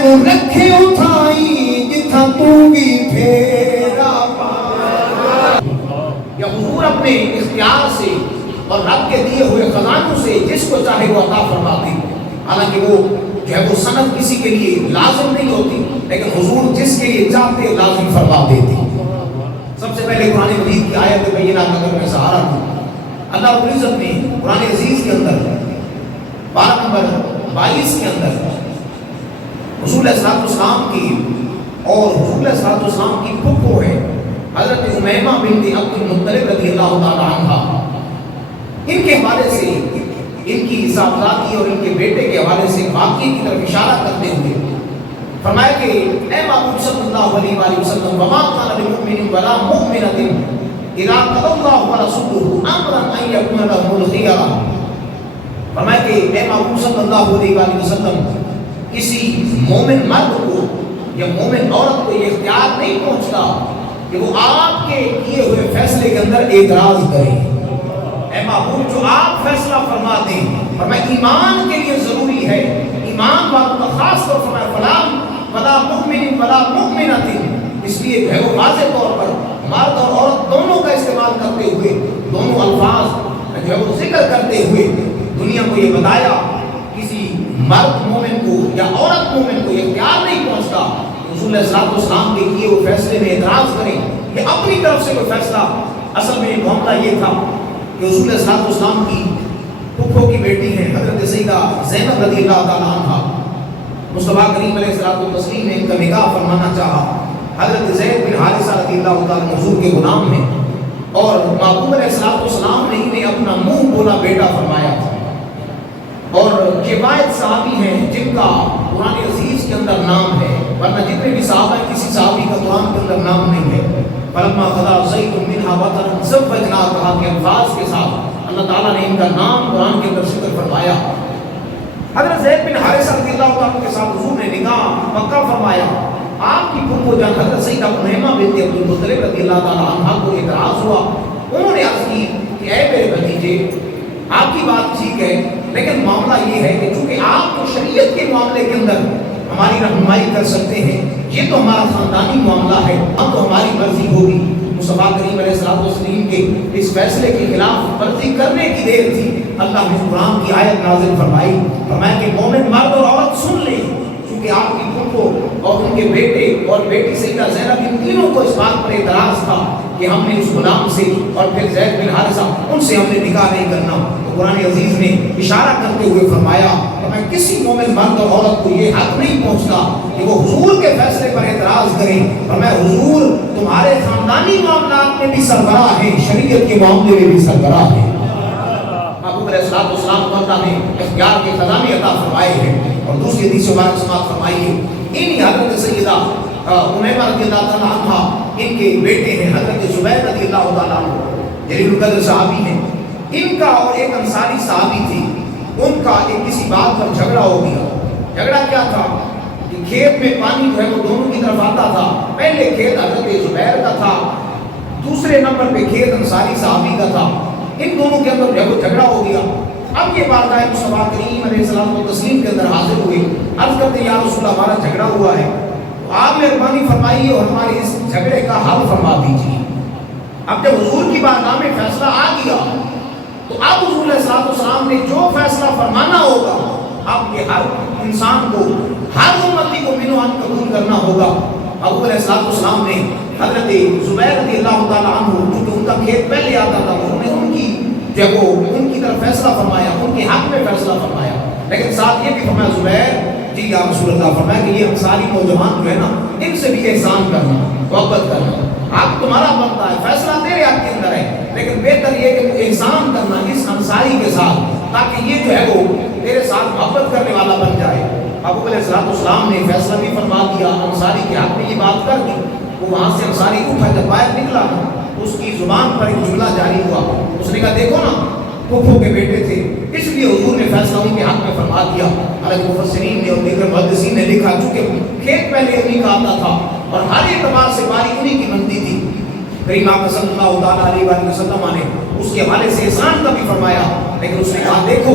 مینوں رکھے اٹھائی جتھا تو بھی پھیرا پا۔ یا حضور اپنے اختیار سے اور رب کے دیے ہوئے خزانوں سے جس کو چاہے وہ عطا فرماتے، حالانکہ وہ جو ہے وہ سند کسی کے لیے لازم نہیں ہوتی، لیکن حضور جس کے لیے چاہتے لازم فرما دیتے۔ سب سے پہلے قرآن مجید کی آیت بینہ کا اگر میں سہارا دوں، اللہ رب العزت نے قرآن عزیز کے اندر بارہ نمبر 22 کے اندر رسول صلی اللہ علیہ وسلم کی اور رسول صلی اللہ علیہ وسلم کی پھپھو ہے حضرت امیمہ بنت عبد المطلب رضی اللہ تعالی عنہ، ان کے حوالے سے، ان کی صاحبزادی اور ان کے بیٹے کے حوالے سے واقعے کی طرف اشارہ کرتے ہوئے فرمایا کہ اے محبوب صلی اللہ علیہ وآلہ وسلم وما كان لمؤمن ولا مؤمنة اذا قضى الله ورسوله امرا ان يكون لهم الخيرة۔ فرمایا کہ اے محبوب صلی اللہ علیہ وآلہ وسلم کسی مومن مرد کو یا مومن عورت کو یہ اختیار نہیں پہنچتا کہ وہ آپ کے کیے ہوئے فیصلے کے اندر اعتراض کریں۔ اے محبوب جو آپ فیصلہ فرماتے ہیں، فرمایا ایمان کے لیے ضروری ہے، ایمان والوں کا خاص طور فرمایا فلاں ولا مؤمن ولا مؤمنۃ، اس لیے جو ہے وہ واضح طور پر مرد اور عورت دونوں کا استعمال کرتے ہوئے، دونوں الفاظ جو ہے وہ ذکر کرتے ہوئے دنیا کو یہ بتایا کسی مرد مومن کو یا عورت مومن کو یہ اختیار نہیں پہنچتا رسول صلی اللہ علیہ وسلم کے کیے وہ فیصلے میں اعتراض کریں کہ اپنی طرف سے کوئی فیصلہ۔ اصل میں معاملہ یہ تھا کہ رسول صلی اللہ علیہ وسلم کی پھپھو کی بیٹی ہیں حضرت سیدہ زینب رضی اللہ تعالیٰ عنہ، مصطفیٰ کریم علیہ الصلوۃ والتسلیم نے ان کا نکاح فرمانا چاہا۔ حضرت زید بن حارثہ رضی اللہ تعالیٰ حضور کے غلام ہیں اور محبوب علیہ الصلوۃ والسلام نے انہیں اپنا منہ بولا بیٹا فرمایا تھا، اور کفایت صحابی ہیں جن کا قرآن عزیز کے اندر نام ہے، ورنہ جتنے بھی صحابہ ہیں کسی صحابی کا قرآن کے اندر نام نہیں ہے۔ فلما قضى زید منها وطرا زوجناکہا کے الفاظ کے ساتھ اللہ تعالیٰ نے ان کا نام قرآن کے اندر ذکر فرمایا۔ حضرت زید بن حارثہ رضی اللہ عنہ کے ساتھ حضور نے نکاح پکا فرمایا۔ آپ کی پھپھو جان حضرت سیدہ امیمہ بنت عبد المطلب رضی اللہ تعالیٰ عنہ کو اعتراض ہوا، انہوں نے عرض کی کہ اے میرے بھتیجے آپ کی بات ٹھیک ہے، لیکن معاملہ یہ ہے کہ چونکہ آپ تو شریعت کے معاملے کے اندر ہماری رہنمائی کر سکتے ہیں، یہ تو ہمارا خاندانی معاملہ ہے، اب تو ہماری مرضی ہوگی۔ مصطفیٰ کریم علیہ الصلوۃ والتسلیم کے اس فیصلے کی خلاف ورزی کرنے کی دیر تھی، اللہ نے قرآن کی آیت نازل فرمائی، فرمایا کہ مومن مرد اور عورت سن لیں، چونکہ آپ کی پھپھو اور ان کے بیٹے اور بیٹی سیدہ زینب ان تینوں کو اس بات پر اعتراض تھا کہ ہم نے اس غلام سے اور پھر زید بن حارثہ ان سے ہم نے نکاح نہیں کرنا۔ تو قرآن عزیز نے اشارہ کرتے ہوئے فرمایا کہ کسی مومن مرد اور عورت کو یہ حق نہیں پہنچتا کہ وہ حضور کے فیصلے پر اعتراض کریں، فرمایا حضور تمہارے خاندانی معاملات میں بھی سربراہ ہیں، شریعت کے معاملے میں بھی سربراہ ہیں۔ محبوب علیہ الصلوۃ والسلام کو اللہ نے اختیار کے خزانے عطا فرمائے ہیں، اور دوسری حدیث مبارک سماعت فرمائیے انہی حضرت سیدہ امیمہ رضی اللہ تعالیٰ عنہ ان کے بیٹے ہیں حضرت زبیر رضی اللہ تعالیٰ عنہ، جلیل القدر صحابی ہیں، ان کا اور ایک انصاری صحابی تھی، ان کا ایک کسی بات پر جھگڑا ہو گیا۔ جھگڑا کیا تھا کہ کھیت میں پانی جو ہے وہ دونوں کی طرف آتا تھا، پہلے کھیت حضرت زبیر کا تھا، دوسرے نمبر پہ کھیت انصاری صحابی کا تھا، ان دونوں کے اندر جو ہے وہ جھگڑا ہو گیا۔ اب یہ بارگاہ مصطفیٰ کریم علیہ الصلوۃ والتسلیم کے اندر حاضر ہوئے، عرض کرتے یا رسول اللہ ہمارا جھگڑا ہوا ہے، آپ مہربانی فرمائیے اور ہمارے اس جھگڑے کا حل فرما دیجیے۔ اب جب حضور کی بارگاہ میں فیصلہ آ گیا تو اب حضور علیہ الصلوۃ والسلام نے جو فیصلہ فرمانا ہوگا اب یہ ہر انسان کو، ہر امتی کو منو عن قبول کرنا ہوگا۔ ابو علیہ الصلوۃ والسلام نے حضرت زبیر رضی اللہ تعالیٰ عنہ چونکہ ان کا کھیت پہلے آتا تھا، انہوں نے ان کی جب وہ ان کی طرف فیصلہ فرمایا، ان کے حق میں فیصلہ فرمایا، لیکن ساتھ یہ بھی فرمایا زبیر جی یا رسول اللہ، فرمایا کہ یہ انصاری نوجوان جو ہے نا ان سے بھی احسان کرنا، محبت کرنا، حق تمہارا بنتا ہے، فیصلہ تیرے حق کے اندر ہے، لیکن بہتر یہ کہ احسان کرنا اس انصاری کے ساتھ تاکہ یہ جو ہے وہ تیرے ساتھ محبت کرنے والا بن جائے۔ ابو علیہ السلام نے فیصلہ بھی فرما دیا، انصاری کے حق میں یہ بات کر دی۔ وہ وہاں سے انصاری اٹھا، جب باہر نکلا اس کی زبان پر ایک جملہ جاری ہوا، اس نے کہا دیکھو نا پھپھو کے بیٹے تھے، اس لیے حضور نے فیصلہ ان کے حق میں فرما دیا۔ حالانکہ مفسرین نے اور دیگر محدثین نے لکھا چونکہ کھیت پہلے انہیں کا آتا تھا اور ہر اعتبار سے باری انہیں کی بنتی تھی، کریم آقا صلی اللہ تعالیٰ علیہ وسلم نے اس کے حوالے سے احسان کا بھی فرمایا، لیکن اس نے کہا دیکھو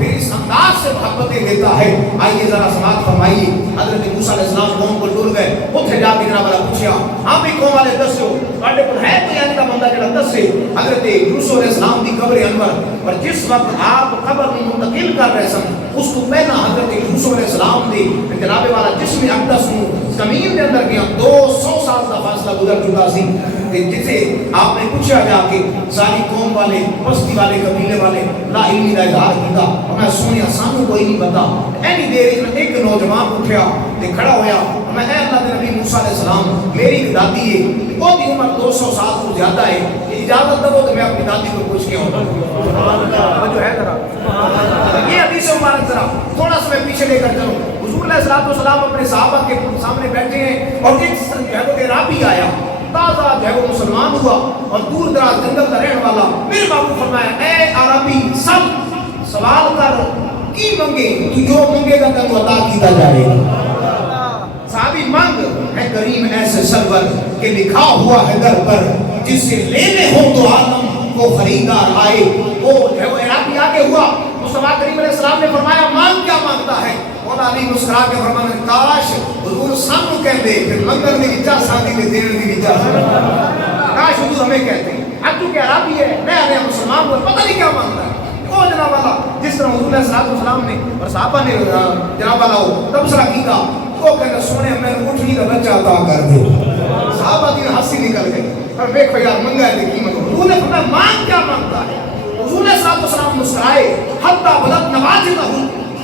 پھر اس انداز سے محبتیں دیتا ہے. آئیے ذرا سماعت فرمائیے. حضرت موسیٰ علیہ السلام قوم کو ٹر گئے. اتھے جا کے جناب والا پوچھا ہاں بھی قوم والے دسو تواڈے کول ہے کوئی ایسا بندہ جڑا دسے حضرت یوسف علیہ السلام دی قبر انور اور جس وقت آپ قبر منتقل کر رہے سن اس کو پہلا حضرت یوسف علیہ السلام دی جناب والا جسم اقدس نو زمین دے اندر گیا 200 سال دا فاصلہ گزر چکا سی. جسے آپ نے پوچھا جا کے ساری قوم والے بستی والے قبیلے والے لا علمی کا اظہار کیتا. میں سنیا سانو کوئی نہیں پتا. اینی دیر میں ایک نوجوان اٹھیا تے کھڑا ہویا. میں اے اللہ دے نبی موسیٰ علیہ السلام میری ایک دادی ہے وہ دی عمر 200 سال تو زیادہ ہے اجازت دو تو میں اپنی دادی کو پوچھ کے آؤں. جو ہے ذرا یہ حدیث مبارک ذرا تھوڑا سا میں پیچھے لے کر چلوں. حضور علیہ السلام اپنے صحابہ کے سامنے بیٹھے ہیں اور ایک جو ہے وہ عرابی آیا تازہ جو ہے وہ مسلمان ہوا اور دور دراز جنگل کا رہنے والا. میرے باپو فرمایا اے عربی سب سوال کر کی منگے تو جو منگے گا تینوں عطا کیتا جائے گا. صحابی مانگ ہے کریم ایسے سرور کہ لکھا ہوا ہے در پر جس سے لینے ہو تو عالم کو خریدار آئے. وہ جو ہے وہ عربی آگے ہوا. مصطفیٰ کریم علیہ السلام نے فرمایا مانگ کیا مانگتا ہے. مولا علی مسکرا کے فرمایا کاش حضور سانو کہتے پھر منگن دی وچا سادی تے دین دی وچا. کاش حضور ہمیں کہتے اب تو کہ عربی ہے نیا نیا مسلمان کو پتہ نہیں کیا مانگتا ہے. وہ جناب والا جس طرح حضور علیہ السلام نے اور صحابہ نے جناب والا تبصرہ کیا وہ کہنا سونے میں اٹھنی کا بچہ عطا کر دے. صحابہ کی ہنسی نکل گئی اور دیکھو یار منگا ہے تے کی منگو. حضور نے فرمایا مانگ کیا مانگتا ہے. حضور علیہ السلام مسکرائے حتی بلد نواجدہ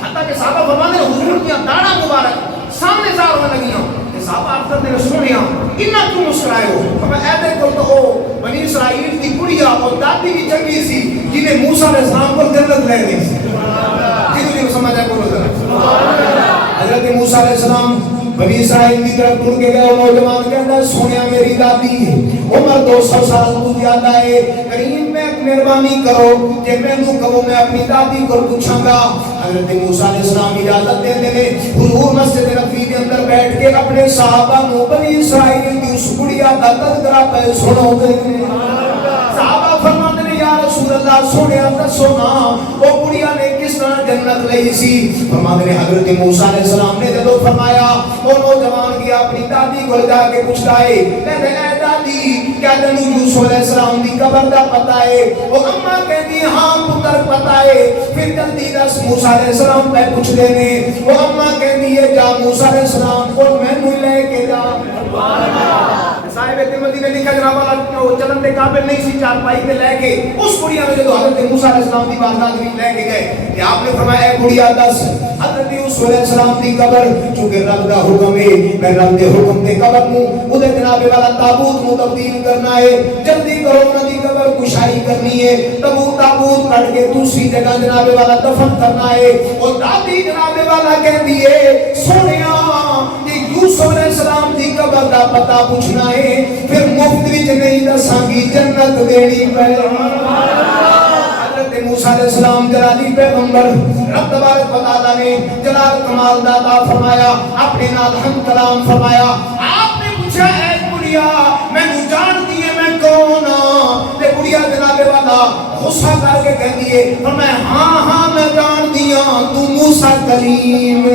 حتیٰ کہ صحابہ فرمانے حضور کی داڑھا مبارک سامنے سے آنے لگیاں کہ صحابہ آپ کرتے نے سنیا انہاں کیوں مسکرائے ہو. فرمایا اے دیکھو تو او بنی اسرائیل کی کڑیا اور دادی بھی چنگی سی جنہیں موسیٰ علیہ السلام پر جنت لے گئی سی. جنہوں نے سمجھا بولو ذرا. حضرت موسیٰ علیہ السلام بنی اسرائیل کی طرف ٹر کے گئے. نوجوان کہتا ہے سونیا میری دادی عمر 200 سال تو زیادہ ہے. کریم میں مہربانی کرو کہ میں نو کہوں میں اپنی دادی کو پوچھاں گا. حضرت موسیٰ علیہ السلام اجازت دے دے. حضور مسجد نبوی کے اندر بیٹھ کے اپنے صحابہ کو بنی اسرائیل کی اس گڑیا کا تذکرہ پہ سنو دے. صحابہ فرماتے ہیں یا رسول اللہ سنیا دسو نا وہ گڑیا نے کس طرح جنت لئی سی. فرماتے ہیں حضرت موسیٰ علیہ السلام نے جب فرمایا وہ نوجوان کی اپنی دادی کو جا کے پوچھتا ہے کہتے اے دادی کیا تینوں یوسف علیہ السلام دی قبر دا پتہ ہے. وہ اماں کہتی ہاں پتر پتہ ہے. پھر جلدی دس موسیٰ علیہ السلام پہ پوچھ دینے. وہ اماں کہتی ہے جا موسیٰ علیہ السلام کو میں نو لے کے جا. صاحب ترمذی نے لکھا جناب والا چلن دے قابل نہیں سی چار پائی تے لے کے اس گڑیا نے جو حضرت موسیٰ علیہ السلام دی بارگاہ میں لے کے گئے کہ آپ نے فرمایا اے گڑیا دس حضرت یوسف علیہ السلام دی قبر چونکہ رب دا حکم ہے میں رب دے حکم تے قبر نو اودے جناب والا تابوت نو تبدیل کرنا ہے. جلدی کرو انہاں دی قبر کشائی کرنی ہے. تابوت کٹ کے دوسری جگہ جناب والا دفن کرنا ہے. اور دادی جناب والا کہندی ہے سونیا کہ یوسف علیہ السلام دی قبر دا پتہ پوچھنا ہے پھر مفت وچ نہیں دساں گی جنت دینی پے. حضرت موسیٰ علیہ السلام جلالی پیغمبر رب تبارک و تعالیٰ نے جلال کمال داتا فرمایا اپنے نال ہم کلام فرمایا. آپ نے پوچھا اے گڑیا میں نو جان دیے میں کون ہاں. تے گڑیا جناب والا غصہ کر کے کہتی ہے فرمایا ہاں میں جان دیا تو موسیٰ کلیم.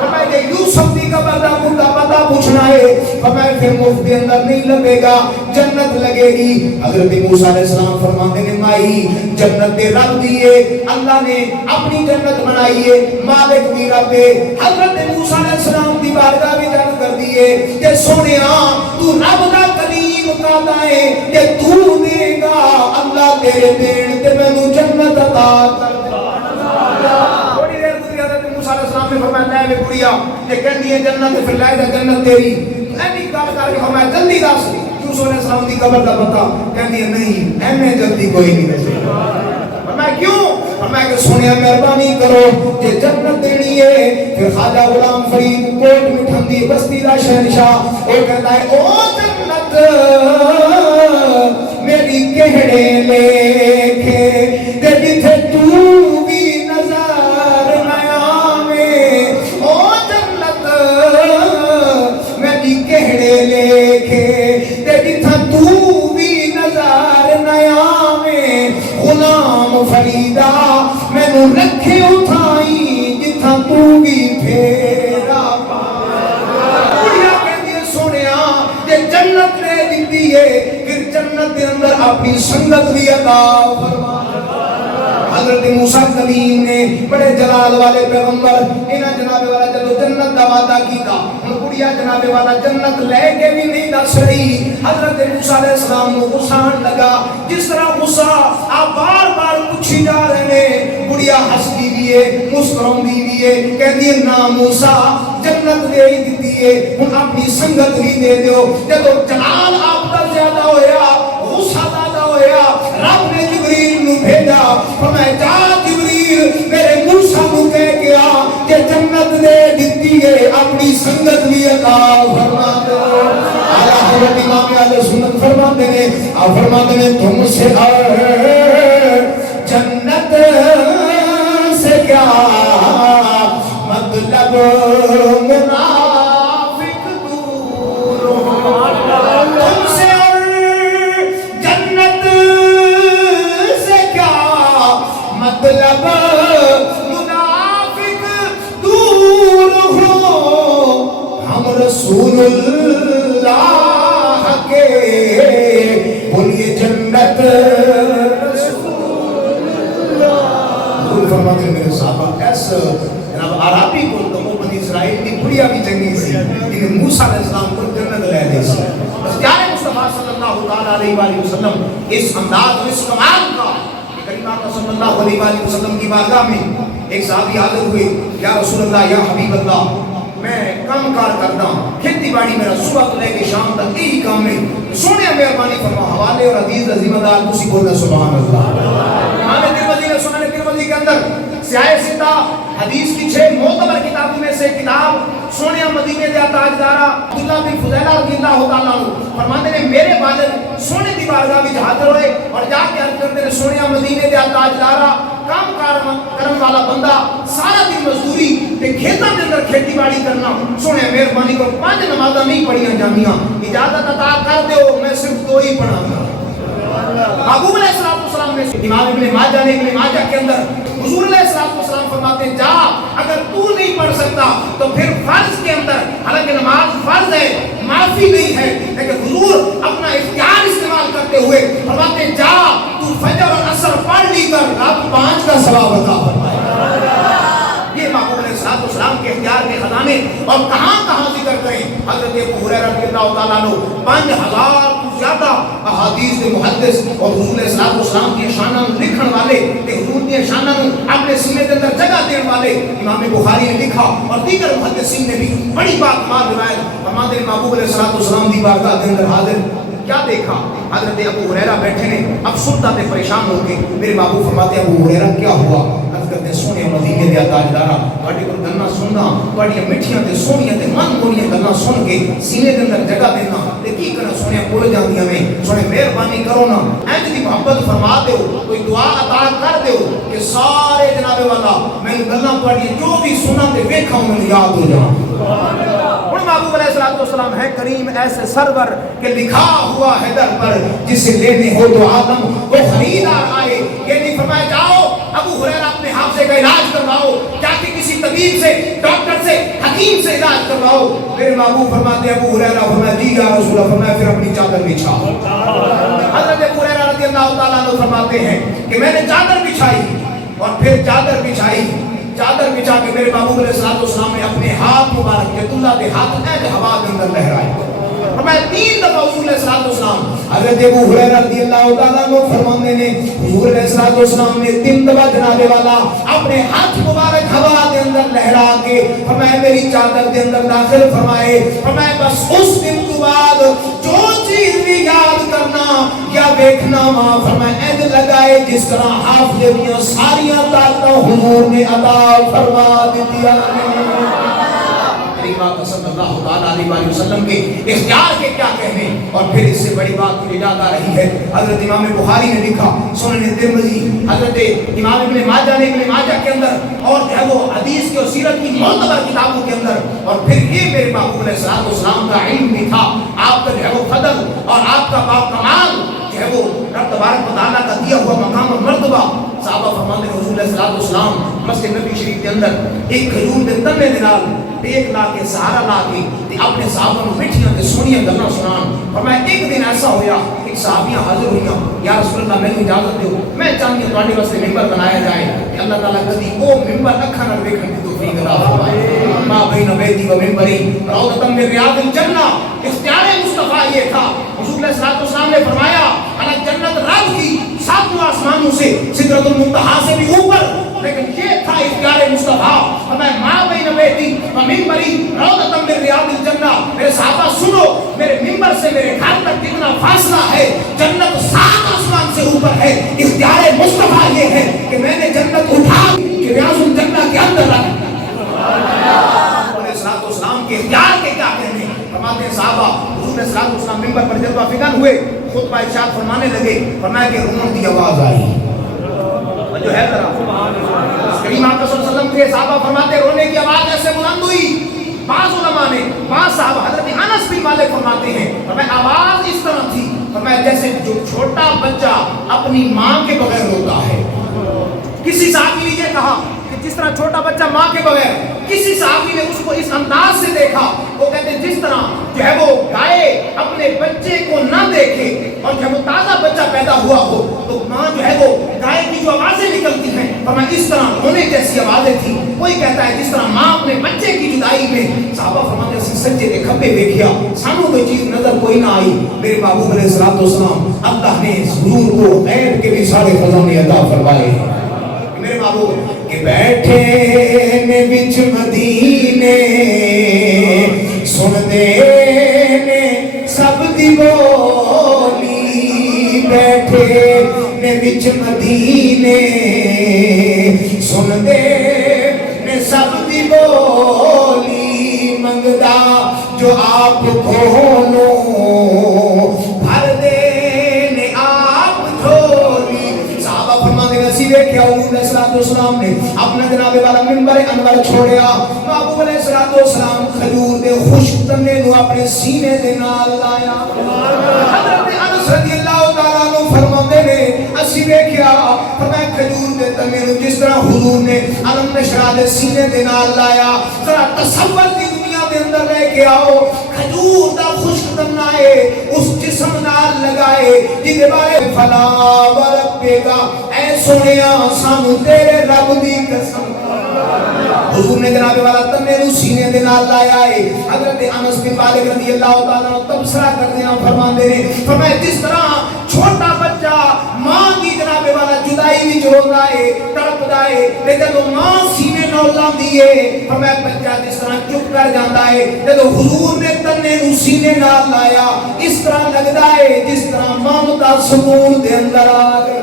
فرمایا یوسف دی قبر دا پتہ پوچھنا ہے. فرمایا پھر مفت کے اندر نہیں لگے گا جنت لگے گی. حضرت موسیٰ علیہ السلام فرماتے ہیں مائی جنت دے رب دیے اللہ نے اپنی جنت بنائی ہے مالک بھی رب ہے. حضرت موسیٰ علیہ السلام دی بارگاہ میں جنت کر دیے کہ سونیا تو رب دا کلیم کہتا ہے کہ تو دے گا اللہ تیرے دین تے مینوں جنت عطا کر دے. تھوڑی دیر گزری حضرت موسیٰ علیہ السلام نے فرمایا اے گڑیا کہ کہندی ہے جنت پھر لے جا جنت تیری. ایسی گل کر کے فرمایا جلدی دس یوسف علیہ السلام دی قبر دا پتہ. کہندی ہے نہیں اینے جلدی کوئی نہیں دے. فرمایا کیوں؟ فرمایا کہ سونیا مہربانی کرو کہ جنت دینی ہے. پھر خواجہ غلام فرید کوٹ مٹھن دی بستی دا شہنشاہ وہ کہتا ہے او جنت میری کہڑے لیکھے تے جتھے تو بھی نظر نہ آویں. او جنت میری کہڑے لیکھے تے جتھے تو بھی نظر نہ آویں. غلام فریدا مینوں رکھ اپنی سنگت بھی عطا فرما۔ حضرت موسیٰ کلیم نے بڑے جلال والے پیغمبر انہاں جناب والا جدو جنت دا وعدہ کیتا، ہن کڑیا جناب والا جنت لے کے بھی نہیں دس رہی۔ حضرت موسیٰ علیہ السلام کو غصہ آن لگا، جس طرح غصہ آپ بار بار پوچھی جا رہے ہیں، کڑیا ہستی بھی ہے، مسکراندی بھی ہے، کہتی ہے نا موسیٰ جنت دے ہی دیتی ہے، ہن اپنی سنگت بھی دے دیو۔ جدو جلال آپ کا زیادہ ہویا، غصہ زیادہ ہویا، رب نے جبریل نو بھیجا، فرمایا جا جبریل میرے موسیٰ کو کہہ گیا کہ جنت دے دیتی ہے، اپنی سنگت بھی عطا فرما دو۔ اعلیٰ حضرت امام اہل سنت فرماتے ہیں تم سے جنت سے کیا مطلب منافق دور ہو، تم سے جنت سے کیا مطلب منافق دور ہو، ہم رسول اللہ کے بولیے جنت فرماتے ہیں میرے صحابہ ایس جناب عربی کو تو بنی اسرائیل کی بڑیا بھی چنگی سی لیکن موسیٰ علیہ السلام کو جنت لے دے سی۔ بس جانے مصطفیٰ صلی اللہ علیہ وآلہ وسلم اس انداز اور اس کمال کا کریم آقا صلی اللہ علیہ وآلہ وسلم کی بارگاہ میں ایک صحابی حاضر ہوئے، یا رسول اللہ یا حبیب اللہ میں کام کار کرتا ہوں، کھیتی باڑی میرا صبح تو لے کے شام تک یہی کام ہے، سونے مہربانی فرما حوالے اور حدیث کا ذمہ دار تسی بولنا سبحان اللہ۔ امام ترمذی نے سنن ترمذی کے اندر سیاہ ستہ حدیث کی 6 معتبر کتابوں میں سے کتاب سونے مدینے دے تاجدارہ عبداللہ بن فضیلہ رضی اللہ تعالیٰ عنہ فرماتے ہیں میرے والد سونے دی بارگاہ وچ حاضر ہوئے اور جا کے عرض کرتے ہیں سونے مدینے دے تاجدارہ کام کرن والا بندہ سارا دن مزدوری تے کھیتاں دے اندر کھیتی باڑی کرنا، سونے مہربانی کو 5 نمازاں نہیں پڑھیاں جاندیاں، اجازت عطا کر دیو میں صرف 2 ہی پڑھاں گا۔ محبوب علیہ السلام نے امام ابن ماجہ نے ابن ماجہ کے اندر حضور علیہ السلام فرماتے ہیں جا اگر تو نہیں پڑھ سکتا تو پھر فرض کے اندر، حالانکہ نماز فرض ہے معافی نہیں ہے، لیکن حضور اپنا اختیار استعمال کرتے ہوئے فرماتے ہیں جا تو فجر اور عصر پڑھ لی کر، رات 5 کا ثواب عطا فرمائے۔ یہ محبوب علیہ السلام کے اختیار کے خزانے اور کہاں کہاں ذکر کریں۔ حضرت ابو ہریرہ رضی اللہ تعالیٰ عنہ 5000 تو زیادہ احادیث کے محدث اور حضور علیہ السلام کی شاناں لکھن والے تے حضور کی شاناں اپنے سینے کے اندر جگہ دین والے امام بخاری نے لکھا اور دیگر محدثین نے بھی بڑی بات مان روایت فرماتے ہیں محبوب علیہ السلام دی بارگاہ کے اندر حاضر کیا دیکھا؟ حضرت ابو ہریرہ بیٹھے نے، اب سنتا تے پریشان ہو کے میرے محبوب فرماتے ہیں ابو ہریرہ کیا ہوا؟ عرض کرتے سونے مدینے دے تاجدارا تواڈی کول گلاں سننا، تواڈیاں میٹھیاں تے سونیاں تے من گولیاں گلاں سن کے سینے دے اندر جگہ دینا تے کی کرنا سونے بول جاندیاں میں سونے مہربانی کرو نا انج دی محبت فرما دیو، کوئی دعا عطا کر دیو کہ سارے جناب والا میں گلاں تواڈیاں جو بھی سنا تے ویکھاں مینوں یاد ہو جان۔ محبوب علیہ السلام ہے کریم ایسے سرور کہ لکھا ہوا ہے در پر جسے لینے ہو تو آدم وہ خریدار آئے، یہ نہیں فرمایا جاؤ ابو ہریرہ اپنے حافظے کا علاج کرواؤ، جا کے کسی طبیب سے، ڈاکٹر سے، حکیم سے علاج کرواؤ۔ میرے محبوب فرماتے ہیں ابو ہریرہ فرمایا جی یا رسول اللہ، فرمایا پھر اپنی چادر بچھا۔ حضرت ابو ہریرہ رضی اللہ تعالیٰ عنہ فرماتے ہیں کہ میں نے چادر بچھائی اور پھر چادر بچھائی، چادر بچھا کے میرے محبوب علیہ السلام نے اپنے ہاتھ مبارک کے اللہ کے ہاتھ اے ہوا کے اندر لہرائے۔ فرمایا 3 دفعہ حضور علیہ السلام حضرت ابو ہریرہ رضی اللہ تعالیٰ عنہ فرماتے ہیں حضور علیہ السلام نے 3 دفعہ جناب والا اپنے ہاتھ مبارک ہوا کے اندر لہرا کے فرمایا میری چادر کے اندر داخل فرمائے، فرمایا بس اس دن کے بعد جو چیز بھی یاد کرنا یا دیکھنا ماں فرمایا ایج لگائے جس طرح حافظ دیاں ساریاں طاقتیں حضور نے عطا فرما دیا۔ صلی اللہ علیہ وآلہ وسلم کے اختیار کے کیا کہنے، اور پھر اس سے بڑی بات مجھے یاد آ رہی ہے حضرت امام بخاری نے لکھا، سنن ترمذی، حضرت امام ابن ماجہ نے ابن ماجہ کے اندر اور جو ہے وہ حدیث کی اور سیرت کی معتبر کتابوں کے اندر، اور پھر یہ میرے محبوب علیہ السلام کا علم بھی تھا، آپ کا جو ہے وہ فضل اور آپ کا باکمال جو ہے وہ رب تبارک و تعالیٰ کا دیا ہوا مقام اور مرتبہ صحابہ فرماتے ہیں حضور علیہ السلام مسجد نبی شریف کے اندر ایک کھجور دے تنے دے نال ٹیک لا کے سہارا لا کے تے اپنے صحابہ نوں میٹھیاں تے سونیاں گلاں سنان۔ فرمایا ایک دن ایسا ہویا ایک صحابیاں حاضر ہوئیاں، یا رسول اللہ مینوں اجازت دیو میں چاہندی ہوں تہاڈے واسطے ممبر بنایا جائے کہ اللہ تعالیٰ کدی وہ ممبر اکھاں نال ویکھن دی توفیق عطا فرمائے۔ ما بین بیتی و ممبری روضۃ من ریاض الجنہ، اختیار مصطفیٰ یہ تھا۔ حضور علیہ السلام نے فرمایا اللہ جنت رب کی ساتوں آسمانوں سے سدرۃ المنتہا سے بھی اوپر، لیکن یہ تھا اختیار مصطفیٰ۔ فرمایا ما بین بیتی و ممبری روضۃ من ریاض الجنہ، میرے صحابہ سنو میرے ممبر سے میرے گھر تک کتنا فاصلہ ہے، جنت 7 آسمان سے اوپر ہے۔ اختیار مصطفیٰ یہ ہے کہ میں نے جنت اٹھا کہ ریاض الجنہ کے اندر رکھ۔ اسلام کے اختیار کے کیا کہنے، فرماتے ہیں صحابہ حضور علیہ السلام ممبر پر جب فکن ہوئے خطبہ ارشاد فرمانے لگے، فرمایا کہ رون کی آواز آئی جو ہے ذرا کریم آقا صلی اللہ علیہ وسلم کے صحابہ فرماتے رونے کی آواز ایسے بلند ہوئی۔ بعض علماء نے بعض صحابہ حضرت انس بن مالک فرماتے ہیں فرمایا آواز اس طرح تھی، فرمایا جیسے جو چھوٹا بچہ اپنی ماں کے بغیر روتا ہے۔ کسی صحابی نے یہ کہا کہ جس طرح چھوٹا بچہ ماں کے بغیر، کسی صحابی نے اس کو اس انداز سے دیکھا، وہ کہتے ہیں جس طرح جو ہے وہ گائے اپنے بچے کو نہ دیکھے اور جب وہ تازہ بچہ پیدا ہوا ہو تو ماں جو ہے وہ گائے کی جو آوازیں نکلتی ہیں فرمایا اس طرح رونے جیسی آوازیں تھیں۔ کوئی کہتا ہے جس طرح ماں اپنے بچے کی جدائی میں، صحابہ فرماتے ہیں سچے کے کھپے دیکھیا سانو کوئی چیز نظر کوئی نہ آئی۔ میرے محبوب علیہ السلام اللہ نے حضور کو غیب کے بھی سارے خزانے عطا فرمائے۔ میرے محبوب کہ بیٹھے نے وچ مدینے سن دے نے سب دی بولی، بیٹھے نے وچ مدینے سن دے نے سب دی بولی، منگدا جو آپ کھولو بھر دے نے آپ جھولی۔ صحابہ فرماتے ہیں اسی دیکھیا حضور علیہ السلام نے اپنا جناب والا منبر انور چھوڑیا، محبوب علیہ السلام کھجور دے خشک تنے نو اپنے سینے دے نال لایا۔ حضرت انس رضی اللہ تعالیٰ عنہ فرماتے نے اسی دیکھیا فرمایا کھجور دے تنے نو جس طرح حضور نے علم نشرہ دے سینے دے نال لایا، ذرا تصور دی دنیا دے اندر لے کے آؤ، کھجور دا خشک تنا ہے اس جسم نال لگائے جدے بارے فلا وربے کا اے سنیا سانو تیرے رب دی قسم۔ حضور نے جناب والا تنے نو سینے دے نال لایا ہے۔ حضرت انس بن مالک رضی اللہ تعالیٰ عنہ تبصرہ کرتے ہیں فرماندے نے فرمایا جس طرح چھوٹا بچہ ماں کی جناب والا جدائی وچ روندا ہے تڑپدا ہے، لیکن جدوں ماں سینے نال لاندی ہے فرمایا بچہ جس طرح چپ کر جاندا ہے، جدوں حضور نے تنے نو سینے نال لایا اس طرح لگدا ہے جس طرح ممتا سکون دے اندر آ گئی۔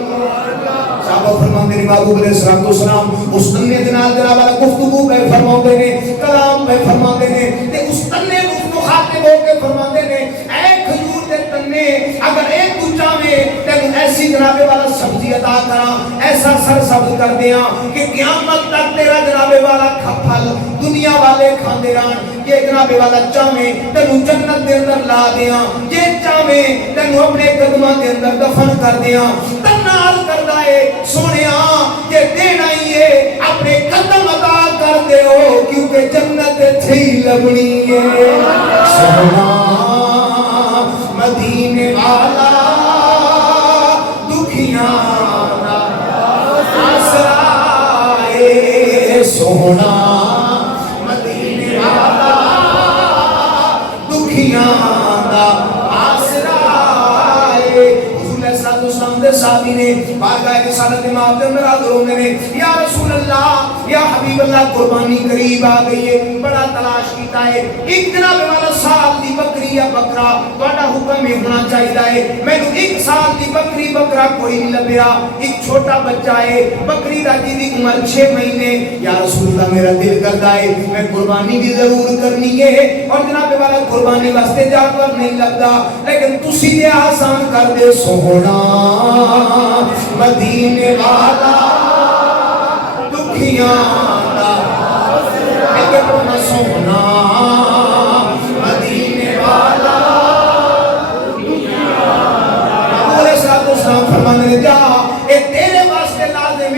صحابہ فرماندے نے محبوب علیہ السلام اس تنے دے نال جناب والا گفتگو پہ فرماندے نے، کلام پہ فرماندے نے تے اس تنے نو مخاطب ہو کے فرماندے نے اے کھجور دے تنے اگر ایک تو چاہے تینوں ایسی جناب والا سبزی عطا کراں، ایسا سر سبز کر دیاں کہ قیامت تک تیرا جناب والا پھل دنیا والے کھاندے رہن، یہ جناب والا چاہے تینوں جنت دے اندر لا دیاں، یہ چاہے تینوں اپنے قدماں دے اندر دفن کر دیاں۔ تنال کردا ہے سونیا کہ دینا ہی ہے اپنے قدم عطا کر دے ہو کیونکہ جنت تھی لبنی ہے۔ سونا مدینے والا دکھیاں دا آسرا ہے، سونا مدینے والا دکھیاں دا آسرا ہے۔ حضور علیہ السلام دے صحابی نے بارگاہ رسالت امام دے اندر حاضر ہوندے نے یا رسول اللہ یا حبیب اللہ قربانی قریب آ گئی ہے، بڑا تلاش کیتا ہے، ایک جناب والا سال دی بکری یا بکرا تہاڈا حکم یہ ہونا چاہیے ہے، مینوں ایک سال دی بکری بکرا کوئی نہیں لبیا، ایک چھوٹا بچہ ہے بکری دا دی عمر 6 مہینے، یا رسول اللہ میرا دل کردا ہے میں قربانی بھی ضرور کرنی ہے اور جناب والا قربانی واسطے جانور نہیں لگدا لیکن تسی دے آسان کر دے سونا مدینے والا دکھیاں دا اے سونا مدینے والا دکھیاں دا۔ فرمانے جا اے تیرے واسطے لازم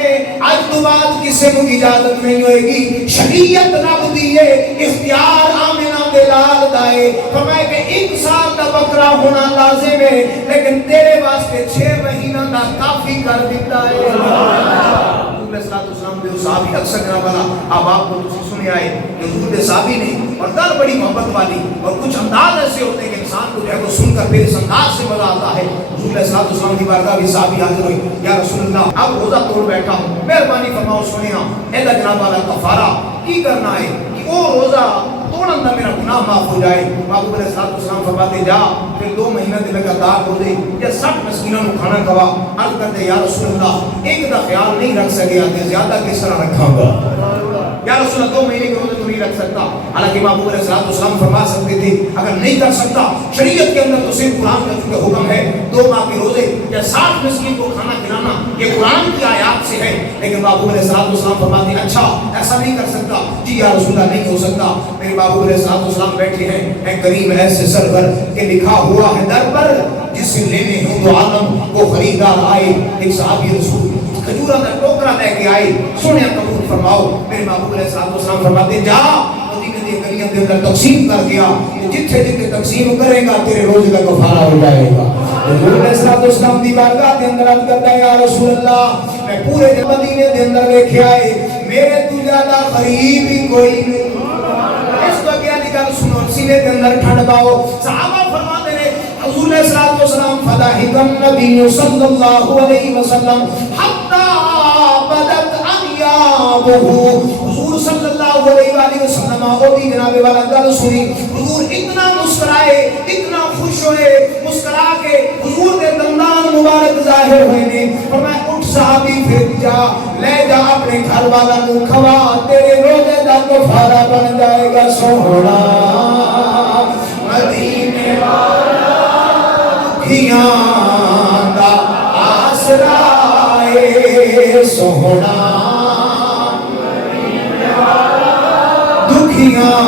شریعت رب دیے اختیار آمنہ دے لال دائے فرمائے کہ 1 سال دا بکرا ہونا لازم ہے لیکن تیرے واسطے 6 مہینہ دا کافی کر دیتا ہے حضور صلی اللہ علیہ وسلم دے صحابی اکثر کرا والا اب آپ کو تسی سنے آئے کہ حضور دے صحابی نے اور در بڑی محبت والی اور کچھ انداز ایسے ہوتے ہیں کہ انسان کو جو ہے وہ سن کر پھر اس انداز سے مزہ آتا ہے حضور صلی اللہ علیہ وسلم کی بارگاہ بھی صحابی حاضر ہوئی یا رسول اللہ اب روزہ توڑ بیٹھا ہوں مہربانی فرماؤ سنیا اے جناب والا کفارہ کی کرنا ہے کہ وہ روزہ توڑن دا میرا گناہ معاف ہو جائے محبوب علیہ السلام فرماتے جا پھر 2 مہینہ دے لگاتار روزے یا 60 مسکینوں کو کھانا کھوا عرض کرتے یا رسول اللہ ایک دا خیال نہیں رکھ سکیا تے زیادہ کس طرح رکھاں گا یا رسول اللہ 2 مہینے کے روزے تو نہیں رکھ سکتا حالانکہ محبوب علیہ السلام فرما سکتے تھے اگر نہیں کر سکتا شریعت کے اندر تو صرف قرآن کا چونکہ حکم ہے 2 ماہ کے روزے یا 60 مسکین کو کھانا کھلانا یہ قرآن کی آیات سے ہے لیکن محبوب علیہ السلام فرماتے ہیں اچھا ایسا نہیں کر سکتا جی یا رسول اللہ نہیں ہو سکتا میرے محبوب علیہ السلام بیٹھے ہیں اے کریم ایسے سر پر کہ لکھا ہوا ہے در پر جس سے لینے ہوں تو عالم کو خریدار آئے ایک صحابی رسول کھجورہ دا ٹوکرا لے کے آئے سونے قبول فرماؤ میرے محبوب علیہ السلام فرماتے جا مدینے دی گلیاں دے اندر تقسیم کر دیا جتھے جتھے تقسیم کرے گا تیرے روز کا کفارہ ہو جائے گا حضور علیہ السلام دی بارگاہ کے اندر عرض کرتا ہے یا رسول اللہ میں پورے مدینے دے اندر دیکھے آئے میرے تو زیادہ قریب ہی کوئی نہیں اس کو کیا نکال سنو سینے کے اندر ٹھنڈ پاؤ صحابہ فرماتے ہیں حضور علیہ السلام فضحک النبی صلی اللہ علیہ وسلم حتی بدت انیابہ حضور صلی اللہ علیہ وسلم آگوی جناب والا گل سنی حضور اتنا مسکرائے اتنا خوش ہوئے مسکرا کے حضور کے دندان مبارک ظاہر ہوئے نے فرمایا اٹھ صحابی پھر جا لے جا اپنے گھر والا نو کھوا تیرے روزے دا کفارہ بن جائے گا سونا مدینے والا دکھیاں دا آسرا اے سونا مدینے والا دکھیاں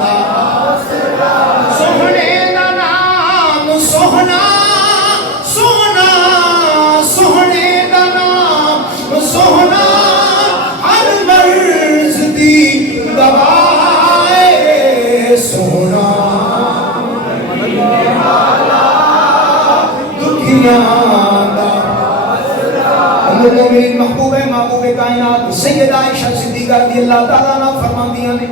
دا آسرا سونے دا نام سونا سونا سونے دا نام سونا ہر مرض دی دوائے سونا مدینے والا دکھیاں دا المومنین محبوب ہے محبوب کائنات سیدہ عائشہ صدیقہ رضی اللہ تعالیٰ عنہ فرماندیاں نے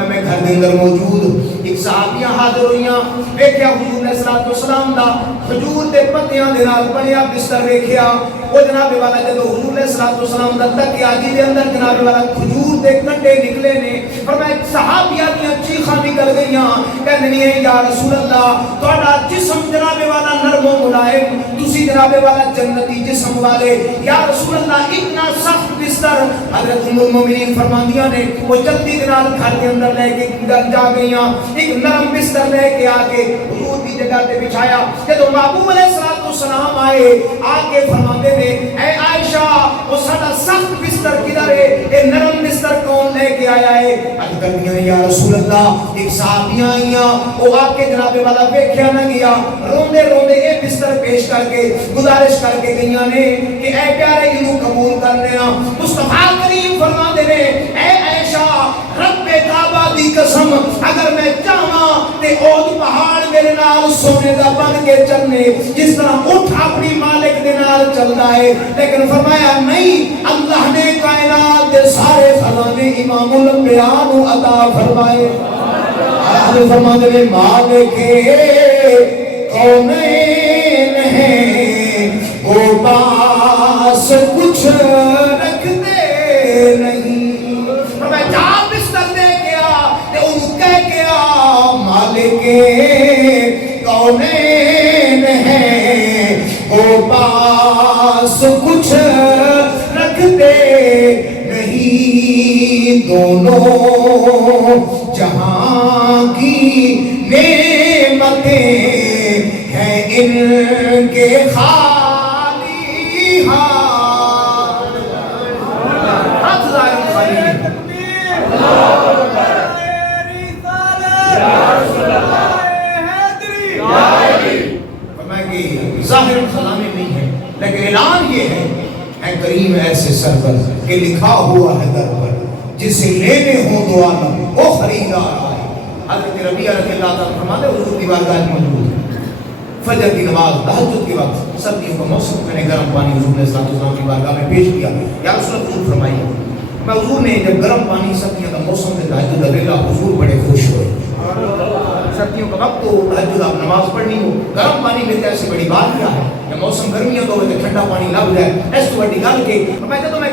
میں گھر کے اندر موجود ایک صحابیاں حاضر ہوئیاں ویکھیا حضور علیہ السلام دا کھجور دے پتیاں دے نال بنیا بستر ویکھیا وہ جناب والا جدو حضور علیہ السلام دا تکیا جی دے اندر جناب والا کھجور دے کنڈے نکلے نے فرمایا صحابیاں دیاں چیخاں نکل گئیاں کہندے ہیں یا رسول اللہ تہاڈا جسم جناب والا نرم و ملائم تسی جناب والا جنتی جسم والے یا رسول اللہ اتنا سخت بستر حضرت ام المومنین فرماندیاں نے وہ جلدی دے نال گھر کے اندر لے کے جا گئیاں ایک نرم بستر لے کے آ کے حضور کی جگہ تے بچھایا جدو محبوب علیہ السلام آئے آ کے فرماندے نے اے عائشہ وہ ساڈا سخت بستر کدھر ہے اے نرم بستر کون لے کے آیا ہے عرض کردیاں نے یا رسول اللہ ایک صحابیاں آئیاں وہ آ کے جناب والا ویکھیا نہ گیا روندے روندے اے بستر پیش کر کے گزارش کر کے گئیاں نے کہ اے پیارے انہوں قبول کرنے ہاں مصطفیٰ کریم فرماندے نے اے عائشہ رب کعبہ دی قسم اگر میں چاہاں تے اود پہاڑ میرے نال سونے دا بن کے چلنے جس طرح اٹھ اپنی مالک دے نال چلدا ہے لیکن فرمایا نہیں اللہ نے کائنات دے سارے خزانے امام الانبیاء نو عطا فرمائے اللہ فرماتے ہیں مالک کونین ہے وہ پاس کچھ رکھتے نہیں فرمایا جا بستر دے گیا تے انہوں کہہ گیا مالک کونین ہے وہ پاس کچھ رکھتے نہیں دونوں جہاں کی نعمتیں ہیں ان کے خالی ہاتھ ہاتھ ظاہر خالی ظاہر خزانے نہیں ہے لیکن اعلان یہ ہے اے کریم ایسے سر پر کہ لکھا ہوا ہے در پر جسے لینے ہو دو عالم وہ خریدار آئے. حضرت ربیعہ رضی اللہ تعالیٰ فرماتے ہیں حضور کی بارگاہ میں موجود ہے. فجر کی نماز تہجد کے وقت سردیوں کا موسم میں نے گرم پانی حضور نے صلی اللہ علیہ وسلم کی بارگاہ میں پیش کیا. یا رسول اللہ حضور فرمائیے. میں حضور نے جب گرم پانی سردیوں کا موسم میں تہجد ابیلا حضور بڑے خوش ہوئے. سردیوں کا وقت تو تہجد آپ نماز پڑھنی ہو گرم پانی میں ایسی بڑی بات کیا ہے. جب موسم گرمیاں تو ٹھنڈا پانی لگ جائے ایسی بڑی گل کے میں جب میں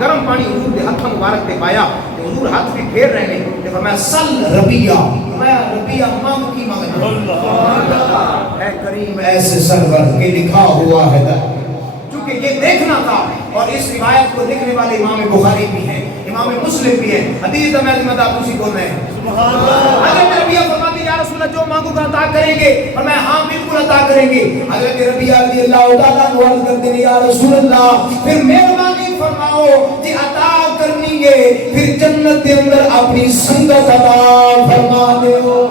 گرم پانی حضور کے ہاتھ مبارک پہ پایا کہ حضور ہاتھ بھی پھیر رہے ہیں کہ فرمایا سل ربیعہ. میں ربیعہ مانگ کی مانگنا اے کریم ایسے سرور کے لکھا ہوا ہے. چونکہ یہ دیکھنا تھا اور اس روایت کو لکھنے والے امام بخاری بھی ہیں امام مسلم بھی ہیں. حدیث میں آپ اسی بول رہے ہیں. حضرت ربیعہ فرماتے ہیں یا رسول اللہ جو مانگو گا عطا کریں گے اور میں ہاں بالکل عطا کریں گے. حضرت ربیعہ رضی اللہ تعالیٰ عنہ عرض کرتے ہیں یا رسول اللہ پھر مہربانی فرماؤ کہ عطا کرنی ہے پھر جنت کے اندر اپنی سنگت عطا فرما دو.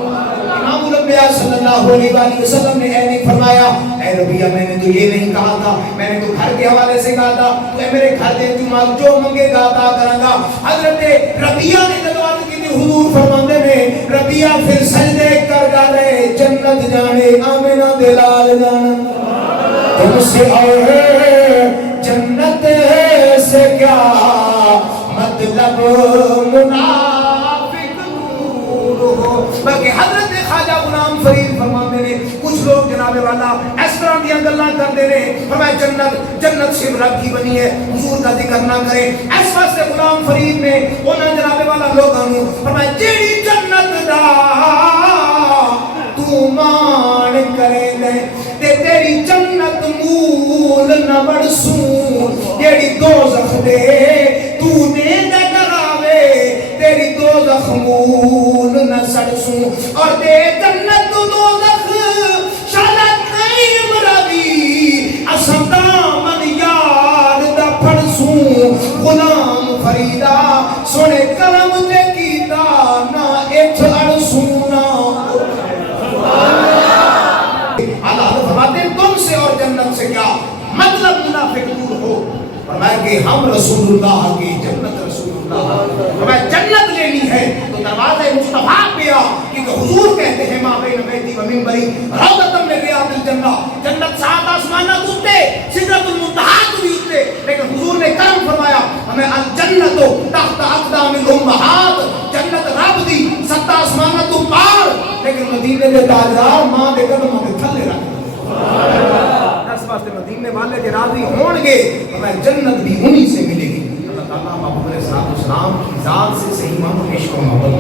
امام الانبیاء صلی اللہ علیہ وآلہ وسلم نے اے نہیں فرمایا اے ربیعہ میں نے تو یہ نہیں کہا تھا میں نے تو گھر کے حوالے سے کہا تھا تو اے میرے گھر دے جو منگے گا عطا کروں گا. حضرت ربیعہ نے جب عرض کی تھی حضور فرماندے نے ربیعہ پھر سجدے کر گئے جنت جانے آمنہ دلال جانا تم سے اور جنت سے کیا مطلب منافق دور ہو. بلکہ حضرت خواجہ غلام فرید فرماتے ہیں کچھ لوگ جناب والا اس طرح دیا گلاں کرتے ہیں فرمایا جنت صرف رب کی بنی ہے حضور کا ذکر نہ کریں. اس واسطے غلام فرید نے انہاں جناب والا لوگاں نوں فرمایا جیڑی جنت دا تو مان کرے دے تے تیری جنت مول نہ بڑسوں جیڑی دوزخ دے تو دے نہ کراوے تیری دوزخ مول نہ سڑسوں اور دے جنت دوزخ شالت نہیں مراوی اسم دامن یار دا پھڑسوں. غلام فریدہ سونے کلم تے کیتا نہ ایتھ اڑسوں نہ اللہ فرماتے ہیں تم سے اور جنت سے کیا مطلب منافق دور ہو. فرمایا کہ ہم رسول اللہ کی جنت رسول اللہ فرمایا جنت لینی ہے تو دروازے مصطفیٰ پہ آ کیونکہ حضور کہتے ہیں ما بین بیتی و منبری روضۃ من ریاض الجنہ. جنت سات آسمانہ اٹھتے سدرۃ المنتہا بھی اٹھتے لیکن حضور نے کرم فرمایا ہمیں الجنت تحت اقدام الامہات جنت رب دی سات آسمانہ تو پار لیکن مدینے دے تاجدار ماں دے قدموں کے تھلے رکھ. اس واسطے مدینے والے کے راضی ہون گے ہمیں جنت بھی انہی سے ملے گی. اللہ تعالیٰ محبوب علیہ السلام کی ذات سے صحیح معنوں میں عشق و محبت